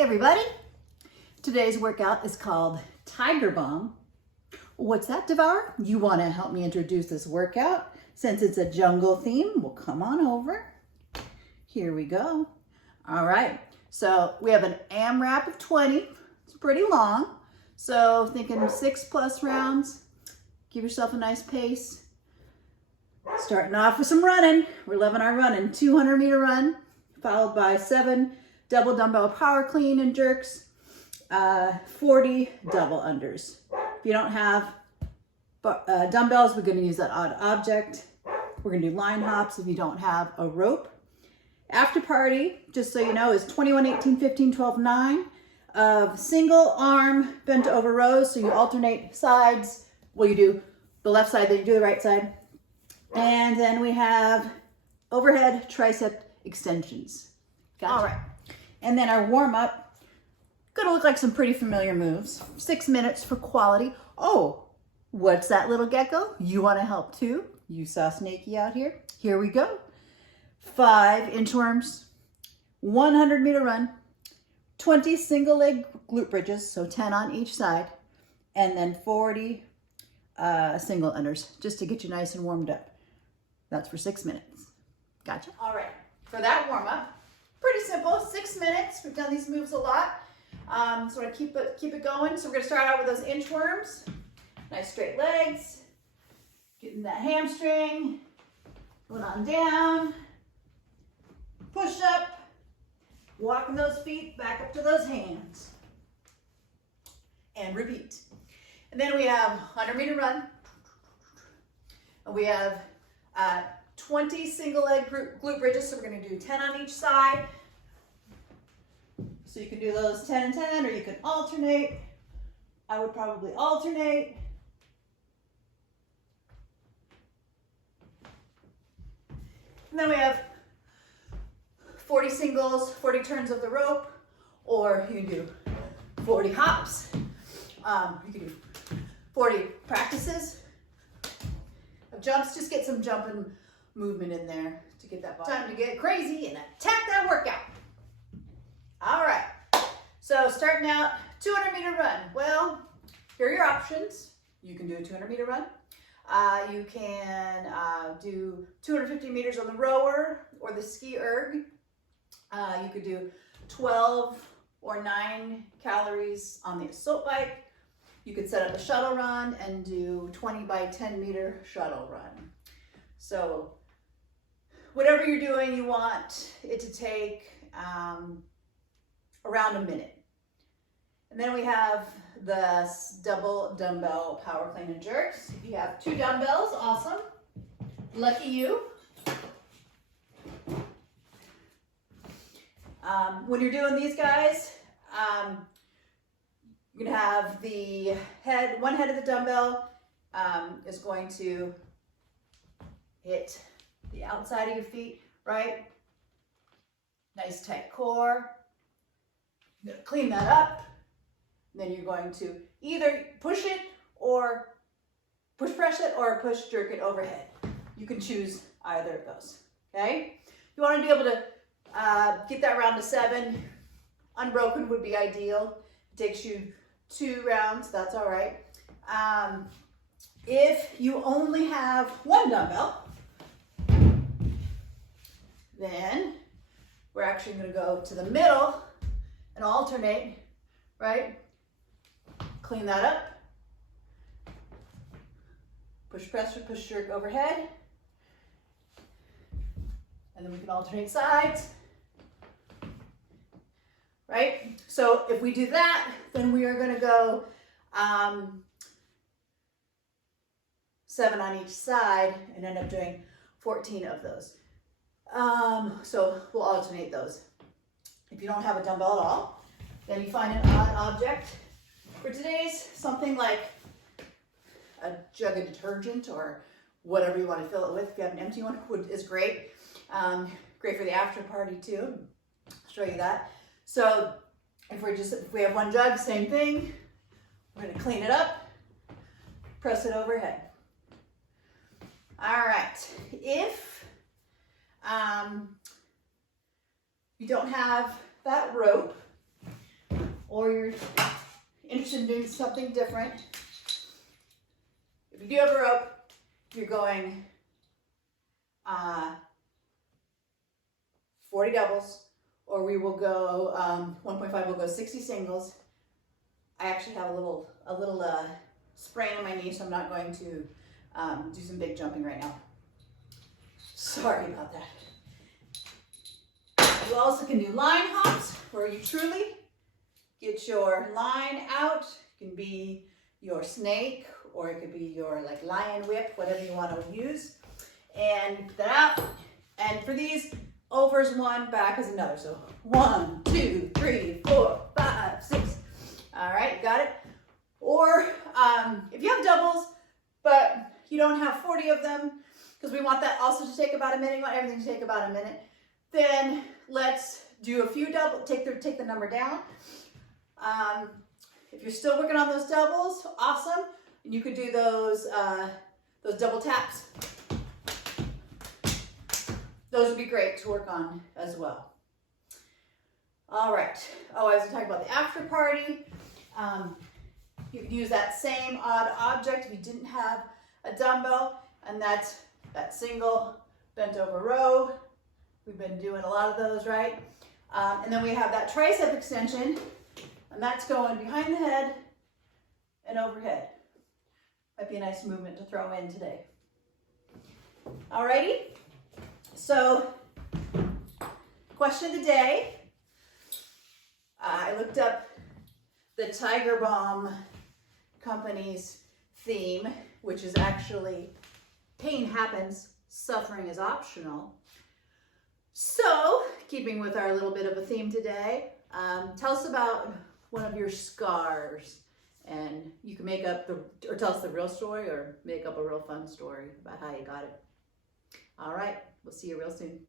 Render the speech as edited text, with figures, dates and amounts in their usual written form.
Hi everybody. Today's workout is called Tiger Bomb. What's that, Devour? You want to help me introduce this workout? Since it's a jungle theme, well, come on over. Here we go. All right, so we have an AMRAP of 20. It's pretty long. So thinking 6+ rounds. Give yourself a nice pace. Starting off with some running. We're loving our running. 200-meter run, followed by 7 double dumbbell power clean and jerks, 40 double unders. If you don't have dumbbells, we're gonna use that odd object. We're gonna do line hops if you don't have a rope. After party, just so you know, is 21, 18, 15, 12, 9 of single arm bent over rows. So you alternate sides. Well, you do the left side, then you do the right side. And then we have overhead tricep extensions. Gotcha. All right. And then our warm up, gonna look like some pretty familiar moves. 6 minutes for quality. Oh, what's that, little gecko? You wanna help too? You saw Snakey out here. Here we go. 5 inchworms, 100-meter run, 20 single leg glute bridges, so 10 on each side, and then 40 single unders, just to get you nice and warmed up. That's for 6 minutes. Gotcha? All right, for that warm up, pretty simple, 6 minutes. We've done these moves a lot. So I keep it going. So we're gonna start out with those inchworms. Nice straight legs, getting that hamstring, going on down, push up, walking those feet back up to those hands, and repeat. And then we have 100-meter run, and we have 20 single leg glute bridges, so we're gonna do 10 on each side. So you can do those 10 and 10, or you can alternate. I would probably alternate. And then we have 40 singles, 40 turns of the rope, or you can do 40 hops. You can do 40 practices of jumps. Just get some jumping movement in there to get that body. Time to get crazy and attack that workout. All right, so starting out, 200-meter run. Well, here are your options. You can do a 200-meter run. You can do 250 meters on the rower or the ski erg. You could do 12 or 9 calories on the assault bike. You could set up a shuttle run and do 20 by 10 meter shuttle run. So whatever you're doing, you want it to take around a minute. And then we have the double dumbbell power clean and jerks. If you have 2 dumbbells, awesome. Lucky you. When you're doing these guys, you're gonna have the one head of the dumbbell is going to hit the outside of your feet, right? Nice tight core. You're gonna clean that up. Then you're going to either push it or push press it or push jerk it overhead. You can choose either of those, okay? You wanna be able to get that round to 7. Unbroken would be ideal. It takes you 2 rounds, that's all right. If you only have 1 dumbbell, then we're actually gonna go to the middle and alternate, right? Clean that up. Push press or push jerk overhead. And then we can alternate sides. Right? So if we do that, then we are gonna go 7 on each side and end up doing 14 of those. So we'll alternate those. If you don't have a dumbbell at all, then you find an odd object. For today's, something like a jug of detergent or whatever you want to fill it with. If you have an empty one, is great. Great for the after party too. I'll show you that. So if we have 1 jug, same thing. We're gonna clean it up, press it overhead. All right, if you don't have that rope, interested in doing something different, if you do have a rope, you're going 40 doubles, or we will go 1.5. We'll go 60 singles. I actually have a little sprain in my knee, so I'm not going to do some big jumping right now. Sorry about that. You also can do line hops, where you truly get your line out. It can be your snake, or it could be your like lion whip, whatever you want to use. And you put that out. And for these, over is one, back is another. So 1, 2, 3, 4, 5, 6. All right, got it? Or if you have doubles, but you don't have 40 of them, because we want that also to take about a minute, we want everything to take about a minute, then let's do a few double, take the number down. If you're still working on those doubles, awesome. And you could do those double taps. Those would be great to work on as well. All right. Oh, I was talking about the after party. You can use that same odd object if you didn't have a dumbbell, and that's that single bent over row. We've been doing a lot of those, right? And then we have that tricep extension, and that's going behind the head and overhead. Might be a nice movement to throw in today. Alrighty, so question of the day. I looked up the Tiger Balm company's theme, which is actually pain happens, suffering is optional. So, keeping with our little bit of a theme today, tell us about one of your scars, and you can make up or tell us the real story, or make up a real fun story about how you got it. All right, we'll see you real soon.